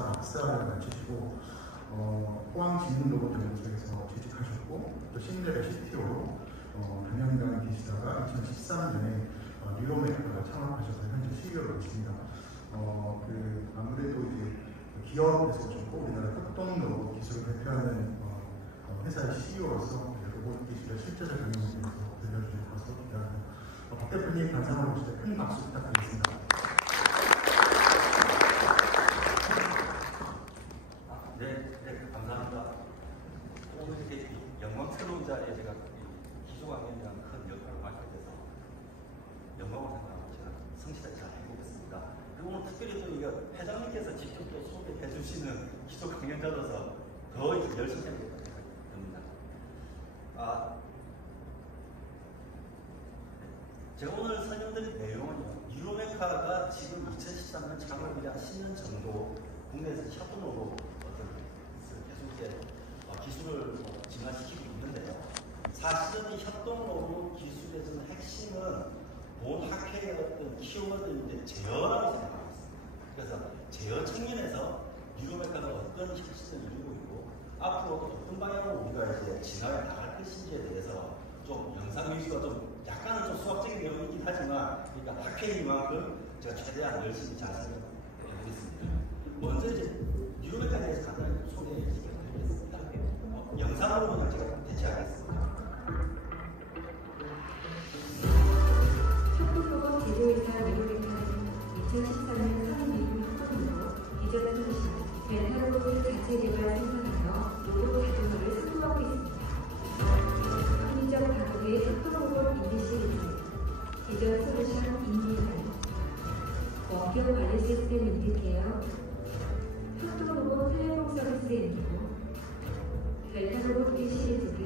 박사를 마치시고 포항 진흥로봇연구소에서 취직하셨고 또 신대의 CTO로 단연간 계시다가 2013년에 뉴로메카가 창업하셔서 현재 CEO로 계십니다. 아무래도 이제 기업에서 오셨고 우리나라 협동로봇 기술을 대표하는 회사의 CEO로서 로봇 기술의 실제적 경영에 대해서 들려주실 것으로 기대합니다. 박 대표님 감상하고 계실 때 큰 박수 부탁드리겠습니다. 네, 감사합니다. 오늘 이렇게 영광스러운 자리에 제가 기조 강연이라는 큰 역할을 맡게 돼서 영광을 생각하고 제가 성실하게 잘 해보겠습니다. 그리고 오늘 특별히 또 이거 회장님께서 직접 또 소개해 주시는 기조 강연자로서 더 열심히 해보겠다 생각이 듭니다. 제가 오늘 설명드릴 내용은요, 뉴로메카가 지금 2013년 창업이라 10년 정도 국내에서 협동으로 계속 이제 기술을 진화시키고 있는데요. 사실은 이 협동로봇 기술에서는 핵심은 본 학회의 어떤 키워드인데 제어라고 생각하고 있습니다. 그래서 제어 측면에서 뉴로메카가 어떤 혁신을 이루고 있고 앞으로 어떤 방향으로 우리가 이제 진화해 나갈 것인지에 대해서 좀 영상 위주가 좀 약간은 좀 수학적인 내용이긴 하지만 그러니까 학회이만큼 제가 최대한 열심히 잘 설명해보겠습니다. 먼저 이제 뉴로메카에 대해서 간단히 소개해드리겠습니다. 영상으로 그냥 제가 대체하겠습니다. 협동로봇 제조회사 뉴로메카는 2013년 성인 미국 협동으로 디저트 소식, 벤타로봇 자체 개발 생산하여 로봇 자동화를 승부하고 있습니다. 합리적 가격의 협동로봇 인디 시리즈, 디저트 솔루션 인디라인, 원격 관리 시스템 인디케어, 협동로봇 플랫폼 서비스 인디고, 벤타로봇 D 시리즈 등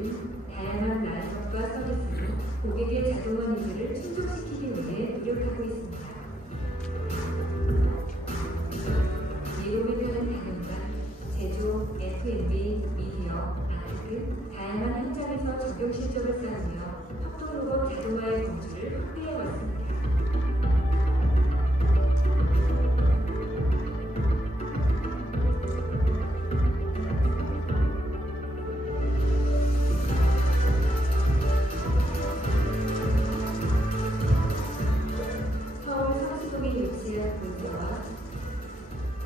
다양한 라인업과 서비스로 고객의 자동화 니즈를 충족시키기 위해 노력하고 있습니다. 뉴로메카는 당연간 제조, F&B, 미디어, 아트 등 다양한 현장에서 적용 실적을 쌓으며 협동로봇 자동화의 범주를 확대해왔습니다.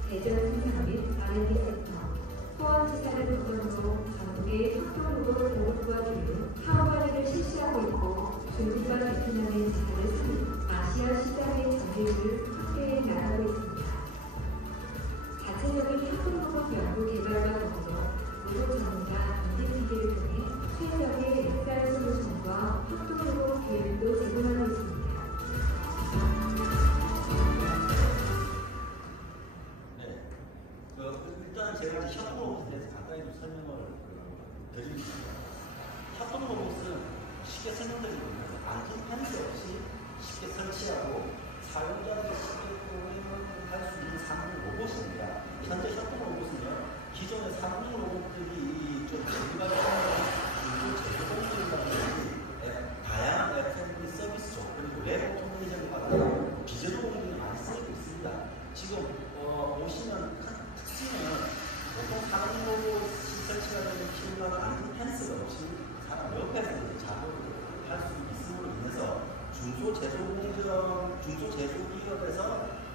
대전 생산 및 R&D 센터, 포항지사를 근거로 전국의 협동로봇 보급과 교육, 사업 관리를 실시하고 있고 중국과 베트남의 지사를 수립, 아시아 시장의 전개를 확대해 나가고 있습니다. 자체적인 협동로봇 연구 개발과 더불어 로봇 전문가 인디피디를 통해 최적의 엑사일 솔루션과 협동로봇 교육도 제공하고 있습니다. 일단 제가 협동로봇에 대해서 간단히 좀 설명을 드리겠습니다. 협동로봇은 쉽게 설명드리면 안전 펜스 없이 쉽게 설치하고 사용자에게 쉽게 포획할 수 있는 상용 로봇입니다. 현재 협동로봇은요, 기존의 상용 로봇들이 좀 제휴가 제조공들이라든지 다양한 F&B 서비스죠. 그리고 웹 오토메이션을 받아서 비제도 공들이 많이 쓰이고 있습니다. 지금 보시면 특징은 보통 사람 로봇이 설치가 되는 필요한 안전 펜스가 없이 사람 옆에서 작업을 할 수 있음으로 인해서 중소제조기업에서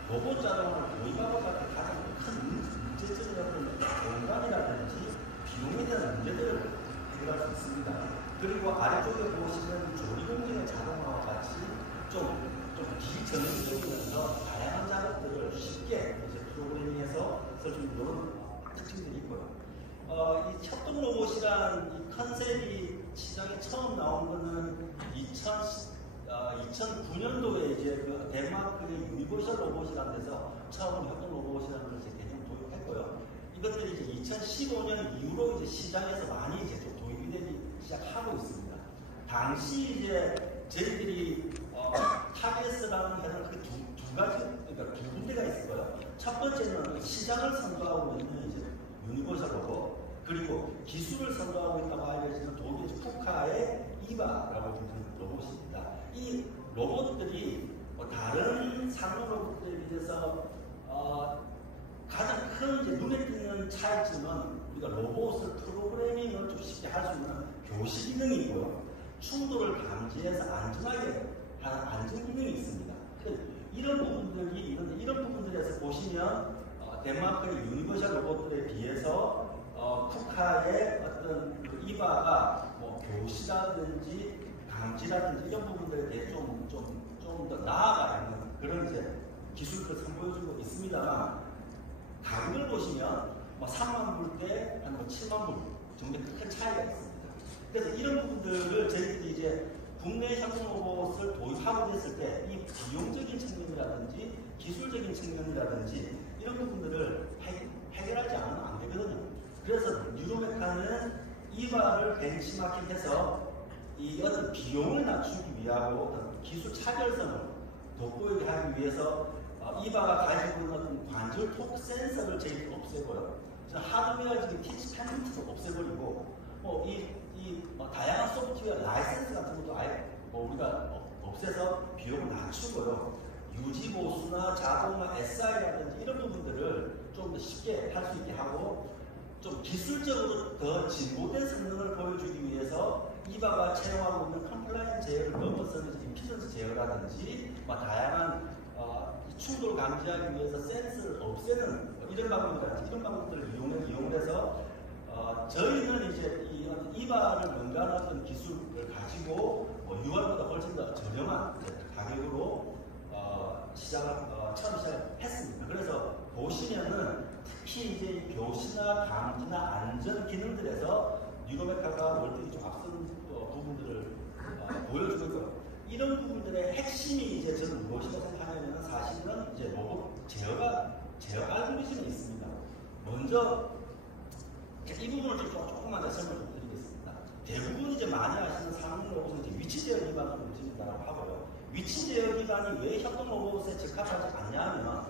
로봇 자동화를 도입하고 갈 때 가장 큰 문제점이 어떤 공간이라든지 비용에 대한 문제들을 해결할 수 있습니다. 그리고 아래쪽에 보시면 조리공정의 자동화와 같이 좀 비전문적이면서 다양한 작업들을 쉽게 이제 프로그래밍해서 설정되는 특징들이 있고요. 이 협동로봇이란 이 컨셉이 시장에 처음 나온 거는 2009년도에 이제 그 덴마크의 유니버셜 로봇이라는 데서 처음 협동로봇이라는 걸 개념 도입했고요. 이것들이 이제 2015년 이후로 이제 시장에서 많이 이제 좀 도입이 되기 시작하고 있습니다. 당시 이제 저희들이 타겟스라는 회사는 그 두 가지, 그러니까 두 군데가 있어요. 첫 번째는 시장을 선도하고 있는 이제 유니버셜 로봇, 그리고 기술을 선도하고 있다고 알려지는 독일 푸카의 이바라고 부르는 로봇입니다. 이 로봇들이 다른 상용 로봇들에 비해서 가장 큰 이제 눈에 띄는 차이점은 우리가 로봇을 프로그래밍을 좀 쉽게 할 수 있는 교시 기능이 있고요. 충돌을 감지해서 안전하게 하는 안전 기능이 있습니다. 이런 부분들이 있는데 이런 부분들에서 보시면 덴마크의 유니버셜 로봇들에 비해서 쿠카의 어떤 그 이바가 뭐 교시라든지 감지라든지 이런 부분들에 대해 좀 더 나아가 있는 그런 이제 기술을 선보여주고 있습니다만 가격을 보시면 뭐 3만 불대 한 뭐 7만 불 정도 큰 차이가 있습니다. 그래서 이런 부분들을 저희들이 이제 국내 협동 로봇을 도입하고 됐을 때 이 비용적인 측면이라든지 기술적인 측면이라든지 이런 부분들을 해결하지 않으면 안 되거든요. 그래서 뉴로메카는 이바를 벤치마킹해서 이 어떤 비용을 낮추기 위하고 어떤 기술 차별성을 돋보이게 하기 위해서 이바가 가지고 있는 어떤 관절 톡 센서를 저희 없애고요. 하드웨어적인 티치 펜트도 없애버리고 다양한 소프트웨어 라이센스 같은 것도 아예 우리가 없애서 비용을 낮추고요. 유지 보수나 자동화 SI라든지 이런 부분들을 좀 더 쉽게 할 수 있게 하고 좀 기술적으로 더 진보된 성능을 보여주기 위해서 이바가 채용하고 있는 컴플라이언스 제어를 넘어서는 임피던스 제어라든지 다양한 충돌을 감지하기 위해서 센서를 없애는 이런 방법이라든지 이런 방법들을 이용해서 저희는 이제 이바를 능가하는 기술을 가지고 UR보다 훨씬 더 저렴한 가격으로 처음 시작했습니다. 그래서 보시면은 특히 이제 교시나 감지나 안전 기능들에서 뉴로메카가 월등히 좀 앞선 부분들을 보여주고 있고요. 이런 부분들의 핵심이 이제 저는 무엇이라고 생각하냐면 사실은 이제 로봇 제어 알고리즘이 있습니다. 먼저 이 부분을 조금만 더 설명을 좀 드리겠습니다. 대부분 이제 많이 아시는 산업 로봇은 이제 위치 제어 기반으로 움직인다고 하고요. 위치 제어 기반이 왜 협동 로봇에 적합하지 않냐면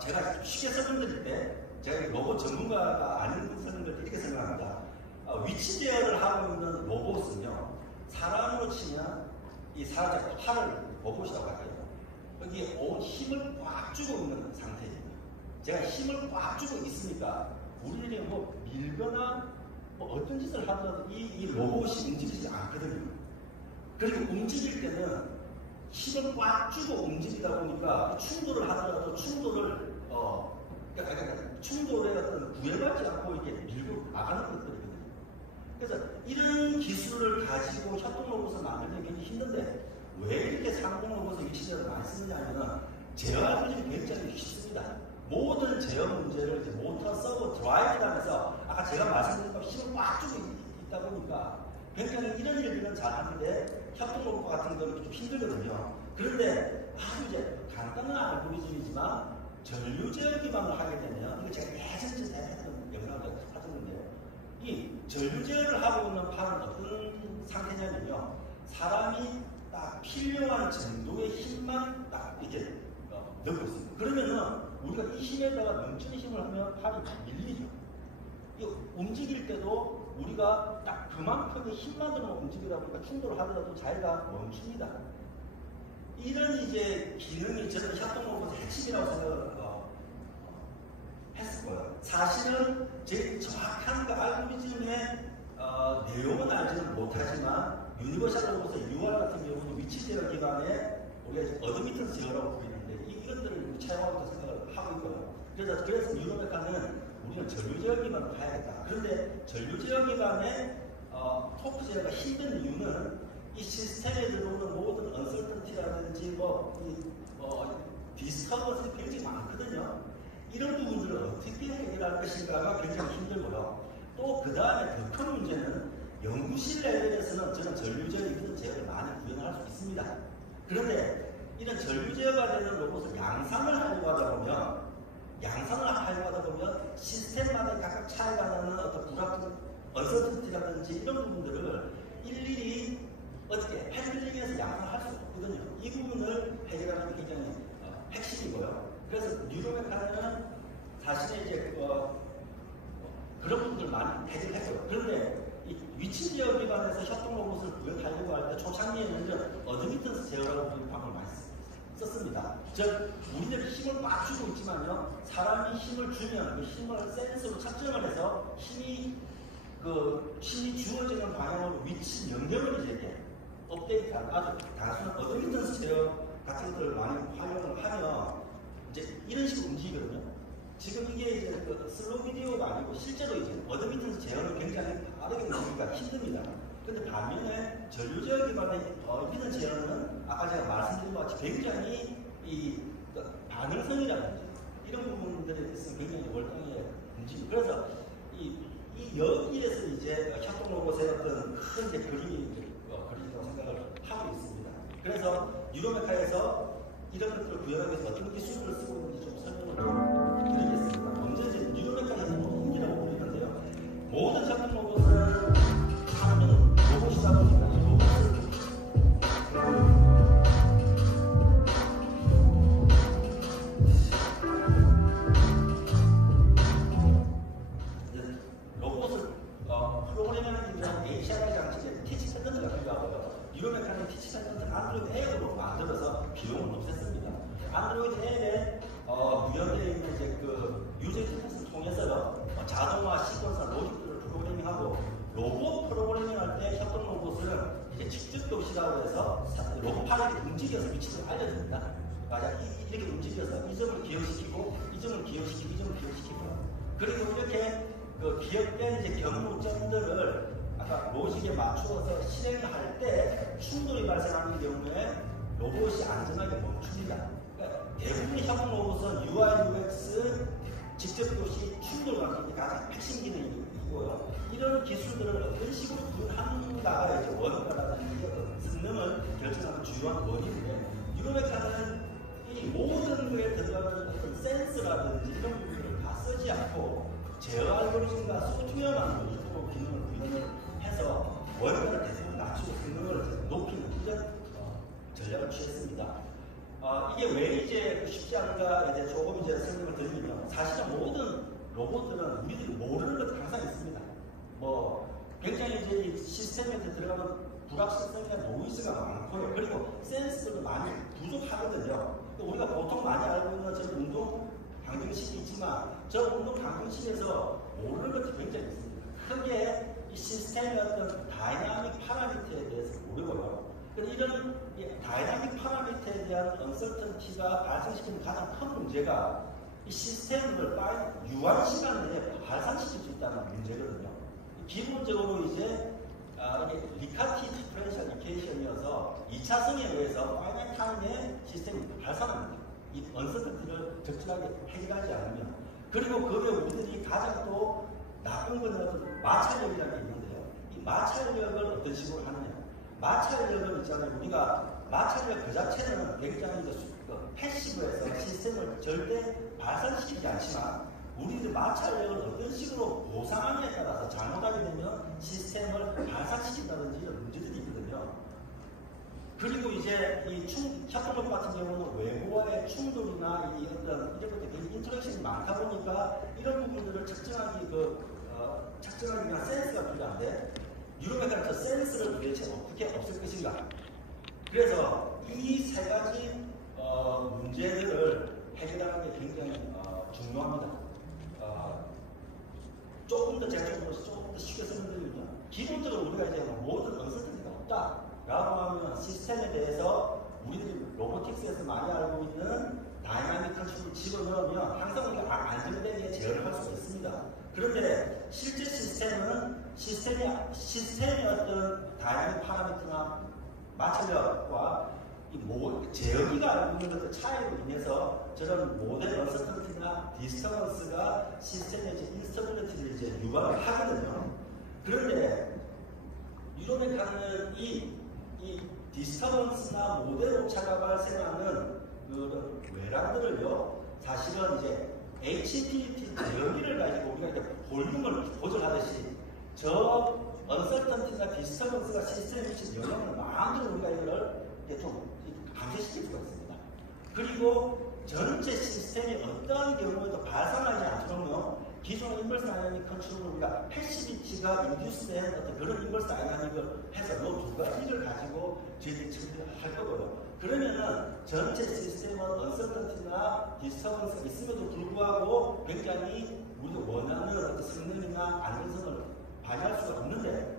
제가 쉽게 설명드릴 때 제가 로봇 전문가가 아닌 설명을 이렇게 생각합니다. 위치 제어를 하고 있는 로봇은요, 사람으로 치면 이 사람 팔을 로봇이라고 할게요. 여기에 온 힘을 꽉 주고 있는 상태입니다. 제가 힘을 꽉 주고 있으니까 우리들이 뭐 밀거나 어떤 짓을 하더라도 이 로봇이 움직이지 않거든요. 그리고 움직일 때는 힘을 꽉 주고 움직이다 보니까 충돌을 하더라도 충돌을 충돌에 어떤 구애받지 않고 이렇게 밀고 나가는 것들이거든요. 그래서 이런 기술을 가지고 협동 로봇을 만들기 굉장히 힘든데 왜 이렇게 상공 로봇의 위치제어를 많이 쓰느냐 하면 제어 알고리즘이 굉장히 쉽습니다. 모든 제어 문제를 이제 모터, 서버, 드라이브하면서 아까 제가 말씀드린 것처럼 힘을 꽉 주고 있다 보니까 굉장히 이런 일들은 잘하는데 협동 로봇 같은 경우는 좀 힘들거든요. 그런데 아주 이제 간단한 알고리즘이지만 전류 제어 기반을 하게 되면 이거 제가 예전에 했던 영상을 하셨는데 이 전류 제어를 하고 있는 팔은 어떤 상태냐면요. 사람이 딱 필요한 정도의 힘만 딱 이렇게 넣고 있습니다. 그러면은 우리가 이 힘에다가 넘치는 힘을 하면 팔이 밀리죠. 이 움직일 때도 우리가 딱 그만큼의 힘만으로 움직이다 보니까 충돌을 하더라도 자기가 멈춥니다. 이런 이제 기능이 저는 협동 로봇의 핵심이라고 생각을 했을 거예요. 사실은 제일 정확한 그 알고리즘의 내용은 알지는 못하지만 유니버셜 로봇의 UR 같은 경우는 위치 제어 기반의 우리가 어드미턴스 제어라고 부르는데 이것들을 차용하고 생각을 하고 있고요. 그래서 뉴로메카는 우리는 전류 제어 기반으로 가야겠다. 그런데 전류 제어 기반의 토크 제어가 힘든 이유는 이 시스템에 들어오는 모든 언설턴티라든지 디스터번스가 굉장히 많거든요. 이런 부분들을 어떻게 해결할 것인가가 굉장히 힘들고요. 또 그 다음에 더 큰 문제는 연구실 레벨에서는 저는 전류 제어 이런 제어를 많이 구현할 수 있습니다. 그런데 이런 전류 제어가 되는 로봇을 양산을 하려고 하다 보면 시스템마다 각각 차이가 나는 어떤 불확정 언설턴티라든지 이런 부분들을 일일이 어떻게 핸들링해서 양산을 할 수 없거든요. 이 부분을 해결하는 게 굉장히 핵심이고요. 그래서 뉴로메카는 사실은 이제 그런 부분들 많이 해결했고요. 그런데 이 위치 제어 기반에서 협동 로봇을 구현하려고 할 때 초창기에는 어드미턴스 제어라고 부르는 방법을 많이 썼습니다. 즉 우리들이 힘을 막 주고 있지만요, 사람이 힘을 주면 그 힘을 센서로 측정을 해서 힘이 주어지는 방향으로 위치 명령을 이제 업데이트하는 아주 단순한 어드미턴스 제어 같은 것들을 많이 활용을 하면 이제 이런 식으로 움직이거든요. 지금 이게 이제 그 슬로우 비디오가 아니고 실제로 이제 어드미턴스 제어는 굉장히 빠르게 움직이기가 힘듭니다. 근데 반면에 전류 제어 기반의 어드미턴 제어는 아까 제가 말씀드린 것 같이 굉장히 반응성이라든지 이런 부분들에 있어서 굉장히 월등하게 움직이고, 그래서 여기에서 이제 협동 로봇의 어떤 큰 이제 그림이 그리라고 생각을 하고 있습니다. 그래서 유로메카에서 이런 것들을 구현하기 위해서 어떤 기술을 쓰고 있는지 좀 설명을 좀 드리겠습니다. 먼저 이제 유로메카에서 인기라고 부르는데요. 모든 협동 로봇은 하는 로봇이다 보니까 이 로봇을 프로그래밍하는 일은 HRI 장치에 티치 패턴을 필요하고요. 유로메카는 티치 패턴을 안드로이드 앱으로 만들어서 비용을 없앴습니다. 안드로이드 앱에 구현되어 있는 이제 그 유저 인터페이스를 통해서 자동화, 시퀀서, 로직들을 프로그래밍하고, 로봇 프로그래밍할 때 협동 로봇은 이제 직접 교시라고 해서 로봇 파일이 움직여서 위치를 알려줍니다. 맞아, 이렇게 움직여서 이 점을 기억시키고, 이 점을 기억시키고, 이 점을 기억시키고, 그리고 이렇게 그 기억된 이제 경로점들을 아까 로직에 맞추어서 실행할 때 충돌이 발생하는 경우에 로봇이 안전하게 멈춥니다. 그러니까 대부분의 협동 로봇은 UI, UX, 직접 교시, 충돌 관리가 가장 핵심 기능이고요. 이런 기술들을 어떤 식으로 구현한가가 이제 원가라든지 성능을 결정하는 주요한 원인인데, 유로메카는 이 모든 거에 들어가는 어떤 센스라든지 이런 부분들을 다 쓰지 않고 제어 알고리즘과 소프트웨어만 모니터로 기능을 구현을 해서 원가를 대폭 낮추고 성능을 높이는 이런 전략을 취했습니다. 이게 왜 이제 쉽지 않은가 이제 조금 이제 설명을 드리면, 사실은 모든 로봇들은 우리들이 모르는 것들이 항상 있습니다. 굉장히 이제 이 시스템에 들어가는 불확실성이나 노이즈가 많고요. 그리고 센스도 많이 부족하거든요. 우리가 보통 많이 알고 있는 저 운동 방정식이 있지만, 저 운동 방정식에서 모르는 것들이 굉장히 있습니다. 크게 이 시스템의 어떤 다이나믹 파라미터에 대해서 모르고요. 이런 다이나믹 파라미터에 대한 언설턴티가 발생시키는 가장 큰 문제가 이 시스템을 유한 시간 내에 발산시킬 수 있다는 문제거든요. 기본적으로 이제 이게 리카티 디퍼런셜 이퀘이션이어서 2차성에 의해서 파이나이트 타임에 시스템이 발산합니다. 이 언설턴티를 적절하게 해결하지 않으면. 그리고 그게 우리들이 가장 또 나쁜 거는 마찰력이라는 게 있는데요. 이 마찰력을 어떤 식으로 하느냐. 마찰력은 있잖아요. 우리가 마찰력 그 자체는 굉장히 패시브해서 시스템을 절대 발산시키지 않지만, 우리들 마찰력을 어떤 식으로 보상하느냐에 따라서 잘못하게 되면 시스템을 발산시킨다든지 이런 문제들이 있거든요. 그리고 이제 이 협동력 같은 경우는 외부와의 충돌이나 이 어떤 이런 것들 굉장히 인터랙션이 많다 보니까 이런 부분들을 측정하기 위한 센스가 필요한데, 유로메카는 저 센스를 도대체 어떻게 없앨 것인가. 그래서 이 세 가지 문제들을 해결하는 게 굉장히 중요합니다. 조금 더 제가 조금 더 쉽게 설명드리면, 기본적으로 우리가 이제 모든 언설턴티가 없다라고 하면 시스템에 대해서 우리들이 로보틱스에서 많이 알고 있는 다이나믹 컨트롤을 집어넣으면 항상 우리가 안정되게 제어를 할 수가 있습니다. 그런데 실제 시스템은 시스템의 어떤 다이나믹 파라미터나 마찰력과 제어기가 알고 있는 것들 차이로 인해서 저런 모델 언설턴티나 디스터번스가 시스템의 인스터빌리티를 이제 유발을 하거든요. 그런데 유로메카는 이 디스터번스나 모델 오차가 발생하는 그런 외랑들을요, 사실은 이제 HPT 제어기를 가지고 우리가 이제 볼륨을 조절하듯이 저 언설턴티나 디스터번스가 시스템에 미친 영향을 마음대로 우리가 이걸 좀 감소시킬 수가 있습니다. 그리고 전체 시스템이 어떠한 경우에도 발생하지 않도록요, 기존 인버스 다이나믹 컨트롤을 우리가 패시비티가 인듀스된 어떤 그런 인버스 다이나믹을 해서 이 두 가지를 가지고 저희들이 할 거고요. 그러면은 전체 시스템은 언서턴티나 디스터번스가 있음에도 불구하고 굉장히 우리가 원하는 어떤 성능이나 안정성을 발휘할 수가 없는데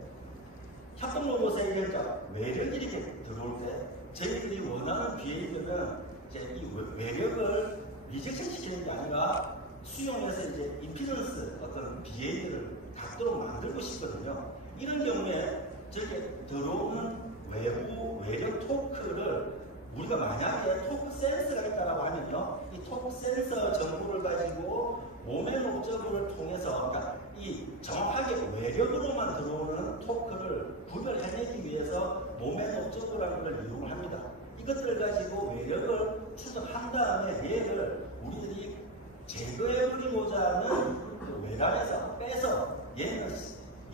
협동 로봇의 외력이 이렇게 들어올 때 저희들이 원하는 비해이들은 이제 이 외력을 리젝션 시키는 게 아니라 수용해서 이제 임피던스 어떤 비해이들을 갖도록 만들고 싶거든요. 이런 경우에 저렇게 들어오는 외부 외력 토크를 우리가 만약에 토크 센서가 있다라고 하면요, 이 토크 센서 정보를 가지고 모멘 옵저버를 통해서, 그러니까 이 정확하게 외력으로만 들어오는 토크를 구별해내기 위해서 모멘 옵저버라는 걸 이용을 합니다. 이것들을 가지고 외력을 추적한 다음에 얘를 우리들이 제거해버리고자 하는 그 외란에서 빼서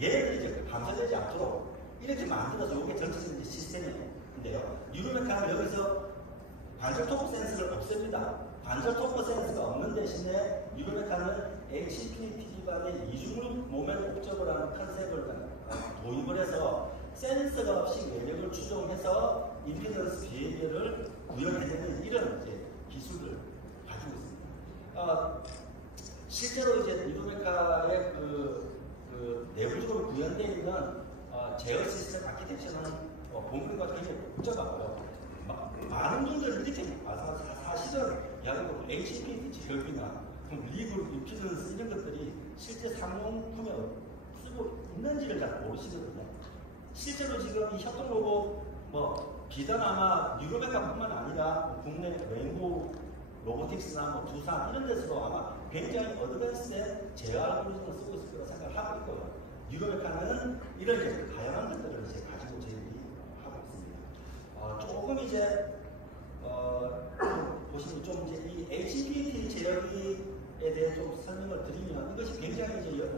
얘들이 이제 감소되지 않도록 이렇게 만들어서 이게 전체적인 시스템인데요. 뉴로메카는 여기서 관절 토크 센서를 없앱니다. 관절 토크 센서가 없는 대신에 뉴로메카는 HPT 기반의 이중룹 모멘 옵저버라는 컨셉을 도입을 해서 센서가 없이 외력을 추종해서 임피던스 비해비어를 구현해내는 이런 이제 기술을 가지고 있습니다. 실제로 이제 뉴로메카의 그 내부적으로 구현되어 있는 제어 시스템 아키텍처는 본문과 굉장히 복잡하고요. 많은 분들이 이렇게 사실은 HPT 제어기나 리그룹 임피던스 이런 것들이 실제 상용품에 쓰고 있는지를 잘 모르시거든요. 실제로 지금 이 협동 로봇 비단 아마 뉴로메카뿐만 아니라 국내 웨인보 로보틱스나 두산 이런 데서도 아마 굉장히 어드밴스된 제어 알고리즘을 쓰고 있을 거라 생각을 하고 있고요. 뉴로메카는 이런 이제 다양한 것들을 이제 가지고 저희들이 하고 있습니다. 조금 이제 보시면 좀 이제 이 HPT 제어기에 대해 좀 설명을 드리면 이것이 굉장히 이제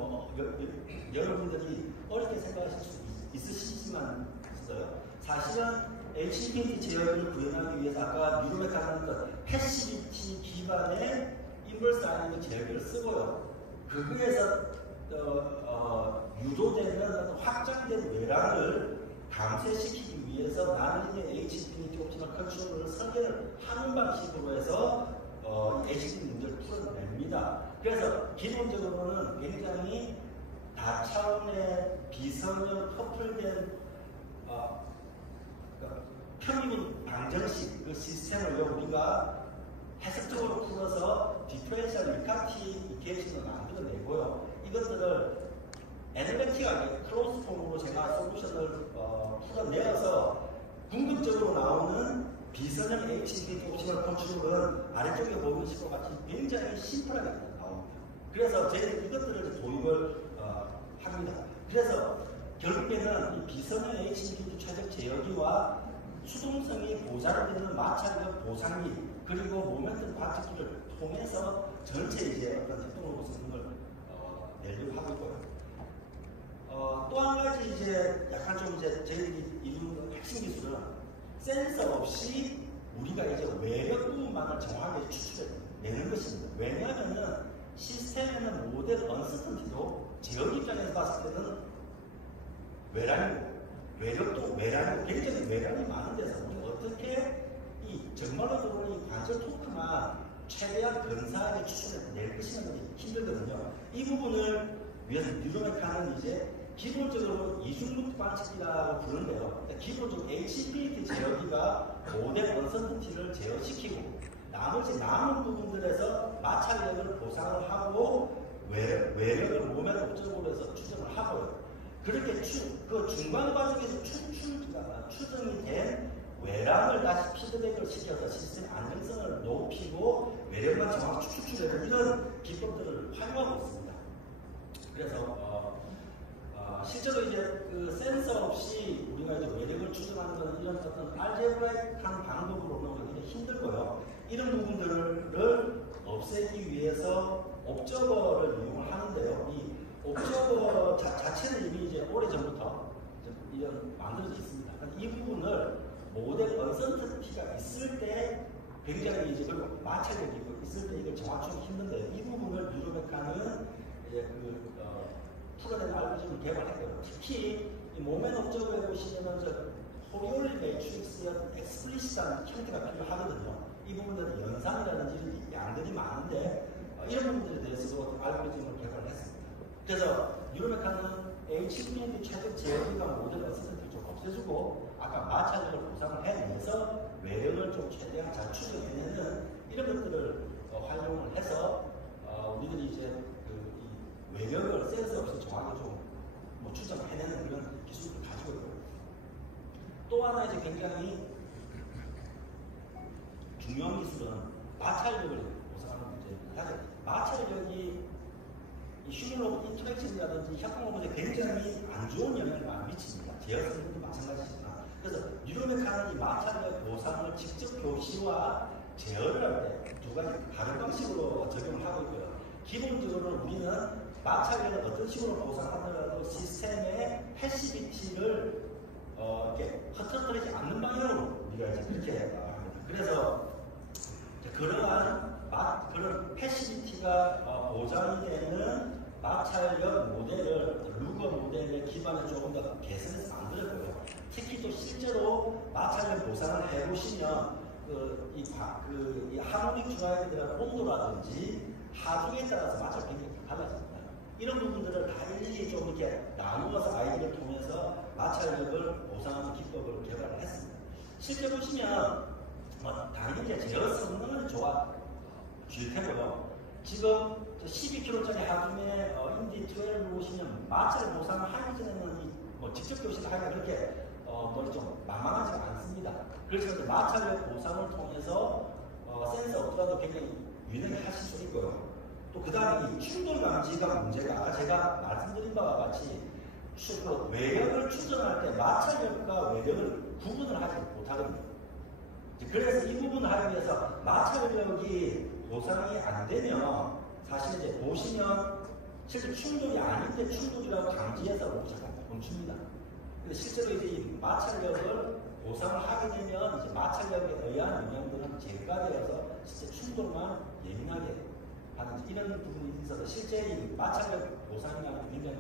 여러분들이 어렵게 생각하실 수 있으시지만 있어요. 사실은 HPT 제어기를 구현하기 위해서 아까 뉴로메카는 것 패시비티 기반의 인버스 아니면 제어기를 쓰고요. 그거에서 유도되는 확장된 외랑을 감쇄시키기 위해서 나는 HPT 옵티멀 컨트롤을 설계를 하는 방식으로 해서 HPT 문제를 풀어냅니다. 그래서 기본적으로는 굉장히 다차원의 비선형 커플된 편입은 방정식 그 시스템을 우리가 해석적으로 풀어서 디퍼런셜 리카티케이션을 만들어내고요. 이것들을 애널리틱하게 클로즈 폼으로 제가 솔루션을 풀어내어서 궁극적으로 나오는 비선형 HPT 옵티멀 컨트롤은 아래쪽에 보이신 것 같이 굉장히 심플하게 나옵니다. 그래서 저희는 이것들을 도입을 합니다. 그래서 결국에는 이 비선형 HPT 최적 제어기와 수동성이 보장되는 마찰력 보상기 그리고 모멘텀 관측기를 통해서 전체 이제 어떤 협동로봇 성능을 내려고 하고 있고요. 또 한 가지 이제 약간 좀 이제 저희들이 이루는 핵심 기술은 센서 없이 우리가 이제 외력 부분만을 정확하게 추출해내는 것입니다. 왜냐하면은 시스템에는 모델 언서턴티도 제어기 입장에서 봤을 때는 외력도 외랑이고 굉장히 외랑이 많은 데서 우리가 어떻게 이 정말로 들어오는 이 관절 토크만 최대한 근사하게 추출해낼 것이냐 힘들거든요. 이 부분을 위해서 뉴로메카는 이제 기본적으로 이중룹 관측기라고 부르는데요. 기본적으로 HPT 제어기가 모델 언서턴티를 제어시키고 나머지 남은 부분들에서 마찰력을 보상을 하고 외력을 몸에 옵적으로 해서 추정을 하고요. 그렇게 그 중간 과정에서 추정이 된 외랑을 다시 피드백을 시켜서 시스템 안정성을 높이고 외력만 정확히 추출해서 이런 기법들을 활용하고 있습니다. 그래서 실제로 이제 그 센서 없이 우리가 이제 외력을 추정하는 건 이런 어떤 알제브라이크한 방법으로는 굉장히 힘들고요. 이런 부분들을 없애기 위해서 옵저버를 이용을 하는데요. 이 옵저버 자체는 이미 이제 오래전부터 이런 만들어져 있습니다. 이 부분을 모델 언서턴티가 있을 때 굉장히 이제 그리고 마찰력이 있을 때 이걸 정확하기 힘든데요. 이 부분을 뉴로메카는 이제 풀어낸 알고리즘을 개발했고요. 특히 이 모멘 옵저버에 보시면은 토리올 매트릭스의 엑스플리시트한 형태가 필요하거든요. 이 부분들은 연산이라든지 양들이 많은데 이런 부분들에 대해서도 알고리즘을 개발을 했습니다. 그래서 뉴로메카는 HBM 최적 제어기관 모델을 어떻게든 좀 없애주고 아까 마찰력을 보상을 해내서 외력을 좀 최대한 잘 추적해내는 이런 것들을 활용을 해서 우리들이 이제 이 외력을 센서 없이 정확하게 좀 추정해내는 그런 기술을 가지고 있고, 또 하나 이제 굉장히 중요한 기술은 마찰력을 보상하는 문제입니다. 마찰력이 휴먼로봇 인터랙션이라든지 협동로봇에 굉장히 안 좋은 영향을 많이 미칩니다. 제어성도 마찬가지지만. 그래서 뉴로메카는 이 마찰력 보상을 직접 교시와 제어를 할 때 두 가지 다른 방식으로 적용을 하고 있고요. 기본적으로 우리는 마찰력을 어떤 식으로 보상하더라도 시스템의 패시비티를 이렇게 흐트러뜨리지 않는 방향으로 우리가 이제 그렇게 합니다. 그래서 그런 패시비티가 보장이 되는 마찰력 모델을 루거 모델의 기반에 조금 더 개선해서 만들었고요. 특히 또 실제로 마찰력 보상을 해보시면 이 하모닉 주화에 들어간 온도라든지 하중에 따라서 마찰 굉장히 달라집니다. 이런 부분들을 다 일일이 좀 이렇게 나누어서 아이디를 통해서 마찰력을 보상하는 기법을 개발을 했습니다. 실제 보시면 당연히 제어 성능은 좋아질 테고요. 지금 12kg짜리 하중에 인디 12를 보시면 마찰 보상을 하기 전에는 직접 교시를 하기가 그렇게 좀 만만하지가 않습니다. 그래서 마찰력 보상을 통해서 센서 없더라도 굉장히 유능히 하실 수 있고요. 또 그 다음에 이 충돌 감지가 문제가 아까 제가 말씀드린 바와 같이 외력을 추정할 때 마찰력과 외력을 구분을 하지 못하거든요. 그래서 이 부분을 하기 위해서 마찰력이 보상이 안 되면 사실 이제 보시면 실제 충돌이 아닌데 충돌이라고 감지해서 로봇이 잠깐 멈춥니다. 근데 실제로 이제 이 마찰력을 보상을 하게 되면 이제 마찰력에 의한 영향들은 제거되어서 실제 충돌만 예민하게 하는 이런 부분이 있어서 실제 이 마찰력 보상이라는 게 굉장히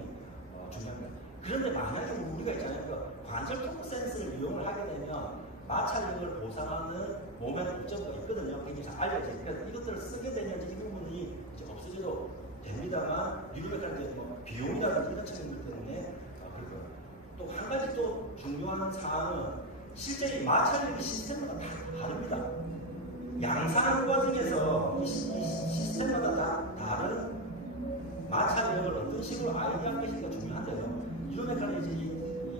중요합니다. 그런데 만약에 우리가 있잖아요. 그 관절 토크 센서를 이용을 하게 되면 마찰력을 보상하는 모멘트 업적가 있거든요. 굉장히 잘 알려져 있어요. 그러니까 이것들을 쓰게 되면 이 부분이 이제 없어져도 됩니다만 유료백화는 비용이라든지 이런 측면들 때문에 또 한 가지 또 중요한 사항은 실제 이 마찰력이 시스템마다 다 다릅니다. 양산 과정에서 이 시스템마다 다 다른 마찰력을 어떤 식으로 아이디어할 것인가 중요한데요. 유료백화는 이제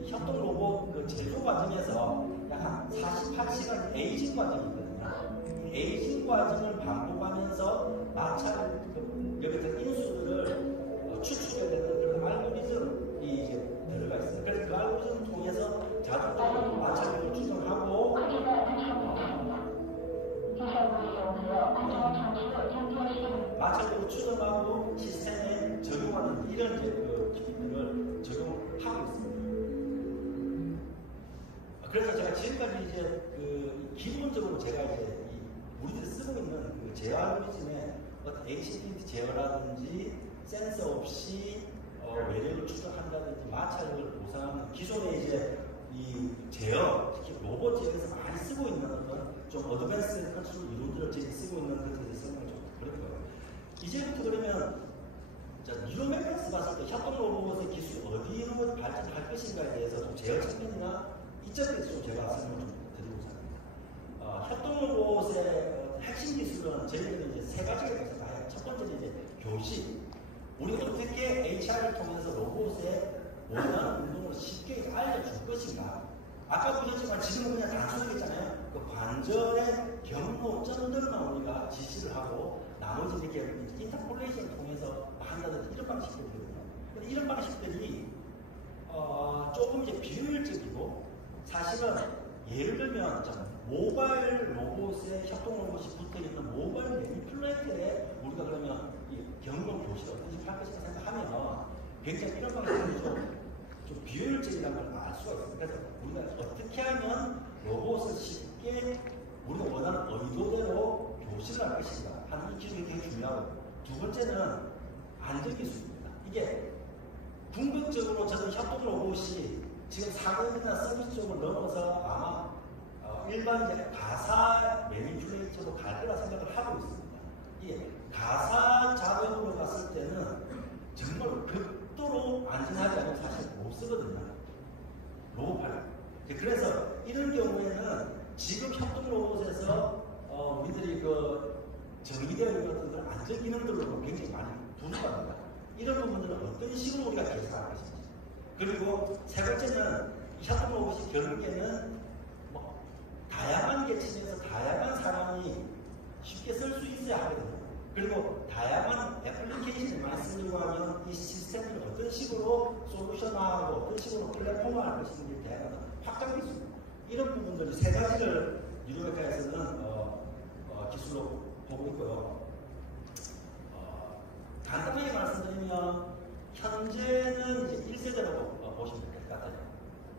이 협동 로봇 그 제조 과정에서 약 48시간 에이징 과정이 있거든요. 에이징 과정을 반복하면서 마찰력에 대한 인수들을 추출해야 되는 그런 알고리즘이 이제 들어가 있어요. 그래서 그 알고리즘을 통해서 자동적으로 마찰력을 추정하고 마찰력을 추정하고 시스템에 적용하는 이런 이제 그 기술들을 적용하고 있습니다. 그래서 제가 지금까지 이제 기본적으로 제가 이제 우리들이 쓰고 있는 그 제어 알고리즘의 어떤 HBT 제어라든지 센서 없이 외력을 추정한다든지 마찰력을 보상하는 기존의 이제 이 제어, 특히 로봇 제어에서 많이 쓰고 있는 어떤 좀 어드밴스 컨트롤 이론들을 지금 쓰고 있는 것들에 대해서 설명을 좀 드렸고요. 이제부터 그러면 뉴로메카스 봤을 때 협동 로봇의 기술이 어디로 발전할 것인가에 대해서 좀 제어 측면이나 이점에 대해서 좀 제가 설명을 좀 드리고자 합니다. 협동 로봇의 핵심 기술은 저희들은 이제 세 가지가 있습니다. 첫 번째는 이제 교시. 우리가 어떻게 HR을 통해서 로봇에 원하는 운동을 쉽게 알려줄 것인가. 아까 보셨지만 지금은 그냥 단순하겠잖아요. 그 관절의 경로점들만 우리가 지시를 하고 나머지 이렇게 인터폴레이션을 통해서 한다든지 이런 방식들이거든요. 근데 이런 방식들이 조금 이제 비효율적이고 사실은 예를 들면 모바일 로봇에 협동 로봇이 붙어있는 모바일 매니플레이터에 우리가 그러면 이 경로 교시를 어떻게 할 것인가 생각하면 굉장히 이런 방식이 좀 비효율적이라는 걸 알 수가 있습니다. 그래서 우리가 어떻게 하면 로봇을 쉽게 우리가 원하는 의도대로 교시를 할 것인가 하는 이 기술이 굉장히 중요하고, 두 번째는 안전기술입니다. 이게 궁극적으로 저는 협동 로봇이 지금 사업이나 서비스 쪽을 넘어서 아마 일반 이제 가사 매니플레이터로 갈 거라 생각을 하고 있습니다. 이게 가사 작업으로 갔을 때는 정말 극도로 안전하지 않으면 사실 못 쓰거든요. 로봇팔. 그래서 이런 경우에는 지금 협동 로봇에서 우리들이 그 정의되어 있는 것들 안전 기능들로 굉장히 많이 부족합니다. 이런 부분들은 어떤 식으로 우리가 개선할 것인지. 그리고 세 번째는 협동 로봇이 결국에는 다양한 계층에서 다양한 사람이 쉽게 쓸 수 있어야 하거든요. 그리고 다양한 애플리케이션을 많이 쓰려고 하면 이 시스템을 어떤 식으로 솔루션화하고 어떤 식으로 플랫폼화할 것인지에 대한 확장 기술, 이런 부분들이 세 가지를 유로메카에서는 기술로 보고 있고요. 간단하게 말씀드리면 현재는 이제 1세대라고 보시면 될 것 같아요.